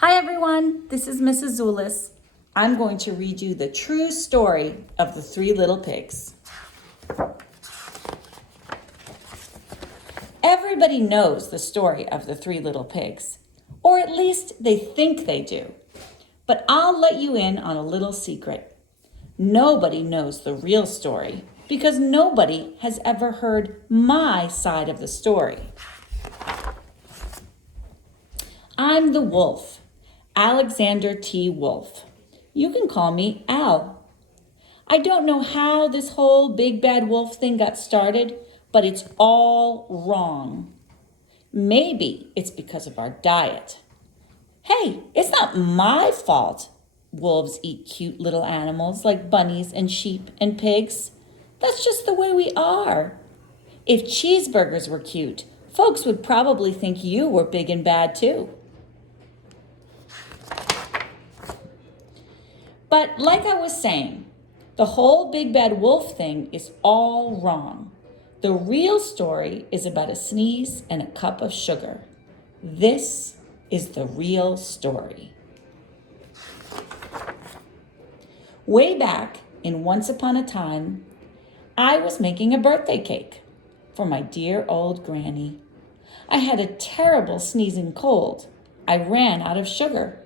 Hi everyone, this is Mrs. Zoulis. I'm going to read you the true story of the three little pigs. Everybody knows the story of the three little pigs, or at least they think they do. But I'll let you in on a little secret. Nobody knows the real story because nobody has ever heard my side of the story. I'm the wolf, Alexander T. Wolf. You can call me Al. I don't know how this whole big bad wolf thing got started, but it's all wrong. Maybe it's because of our diet. Hey, it's not my fault wolves eat cute little animals like bunnies and sheep and pigs. That's just the way we are. If cheeseburgers were cute, folks would probably think you were big and bad too. But like I was saying, the whole big bad wolf thing is all wrong. The real story is about a sneeze and a cup of sugar. This is the real story. Way back in Once Upon a Time, I was making a birthday cake for my dear old granny. I had a terrible sneezing cold. I ran out of sugar.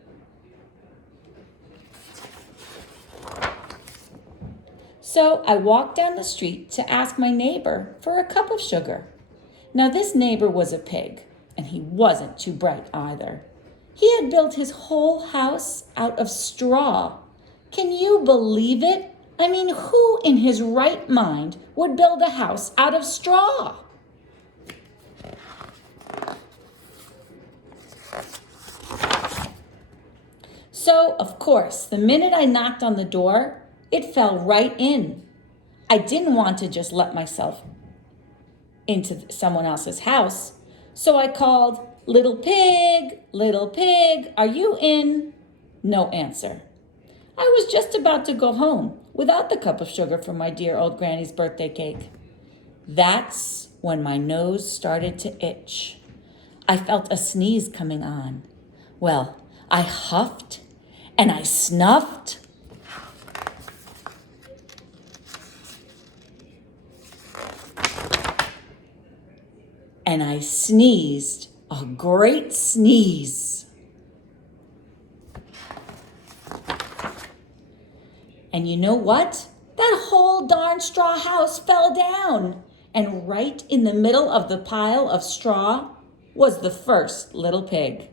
So I walked down the street to ask my neighbor for a cup of sugar. Now this neighbor was a pig, and he wasn't too bright either. He had built his whole house out of straw. Can you believe it? I mean, who in his right mind would build a house out of straw? So, of course, the minute I knocked on the door, it fell right in. I didn't want to just let myself into someone else's house. So I called, little pig, are you in? No answer. I was just about to go home without the cup of sugar for my dear old granny's birthday cake. That's when my nose started to itch. I felt a sneeze coming on. Well, I huffed and I snuffed. And I sneezed a great sneeze. And you know what? That whole darn straw house fell down. And right in the middle of the pile of straw was the first little pig.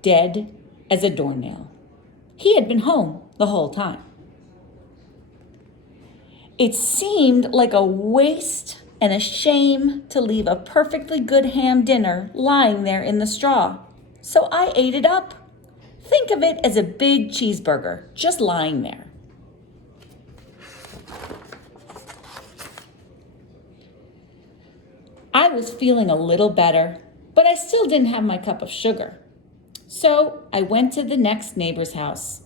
Dead as a doornail. He had been home the whole time. It seemed like a waste and a shame to leave a perfectly good ham dinner lying there in the straw. So I ate it up. Think of it as a big cheeseburger just lying there. I was feeling a little better, but I still didn't have my cup of sugar. So I went to the next neighbor's house.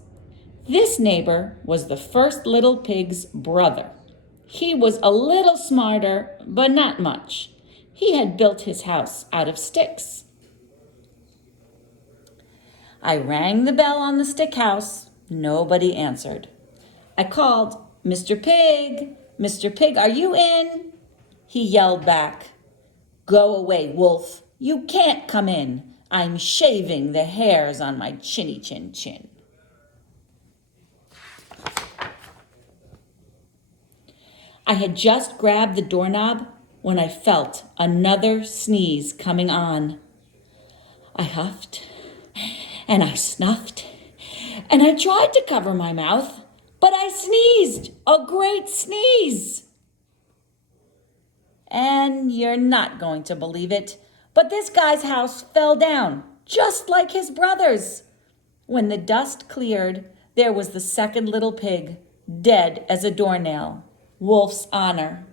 This neighbor was the first little pig's brother. He was a little smarter, but not much. He had built his house out of sticks. I rang the bell on the stick house. Nobody answered. I called, Mr. Pig, are you in? He yelled back, Go away, wolf. You can't come in. I'm shaving the hairs on my chinny chin chin. I had just grabbed the doorknob when I felt another sneeze coming on. I huffed and I snuffed and I tried to cover my mouth, but I sneezed a great sneeze. And you're not going to believe it, but this guy's house fell down just like his brother's. When the dust cleared, there was the second little pig, dead as a doornail. Wolf's honor.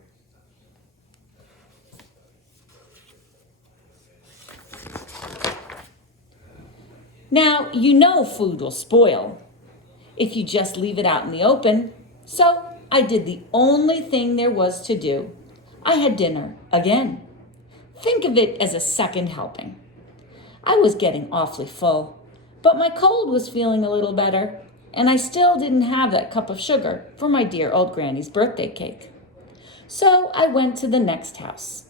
Now, you know food will spoil if you just leave it out in the open. So I did the only thing there was to do. I had dinner again. Think of it as a second helping. I was getting awfully full, but my cold was feeling a little better, and I still didn't have that cup of sugar for my dear old Granny's birthday cake. So I went to the next house.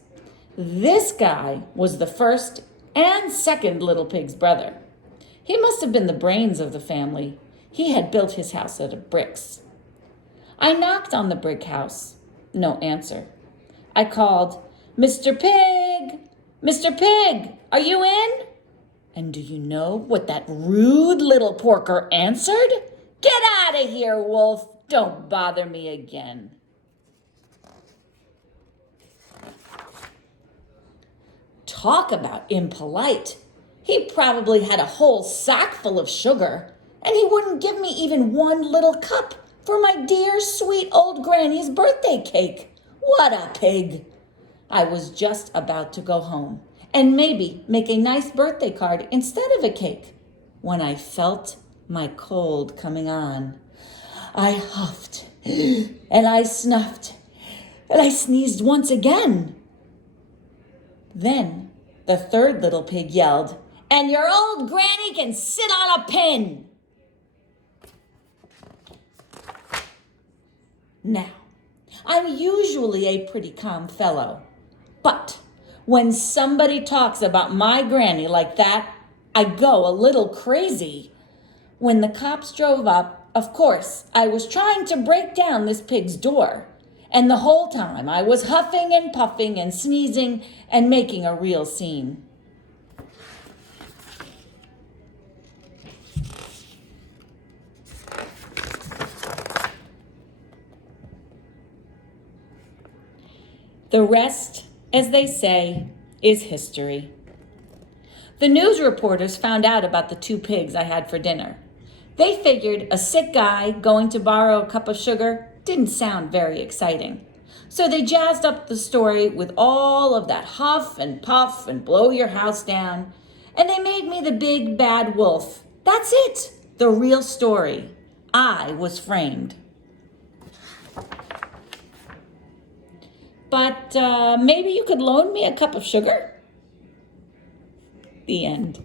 This guy was the first and second little pig's brother. He must have been the brains of the family. He had built his house out of bricks. I knocked on the brick house. No answer. I called, "Mr. Pig! Mr. Pig, are you in?" And do you know what that rude little porker answered? "Get out of here, wolf. Don't bother me again." Talk about impolite. He probably had a whole sack full of sugar, and he wouldn't give me even one little cup for my dear sweet old Granny's birthday cake. What a pig! I was just about to go home and maybe make a nice birthday card instead of a cake when I felt my cold coming on. I huffed and I snuffed and I sneezed once again. Then the third little pig yelled, "And your old Granny can sit on a pin." Now, I'm usually a pretty calm fellow, but when somebody talks about my Granny like that, I go a little crazy. When the cops drove up, of course, I was trying to break down this pig's door, and the whole time I was huffing and puffing and sneezing and making a real scene. The rest, as they say, is history. The news reporters found out about the two pigs I had for dinner. They figured a sick guy going to borrow a cup of sugar didn't sound very exciting. So they jazzed up the story with all of that huff and puff and blow your house down, and they made me the big bad wolf. That's it, the real story. I was framed. But maybe you could loan me a cup of sugar? The end.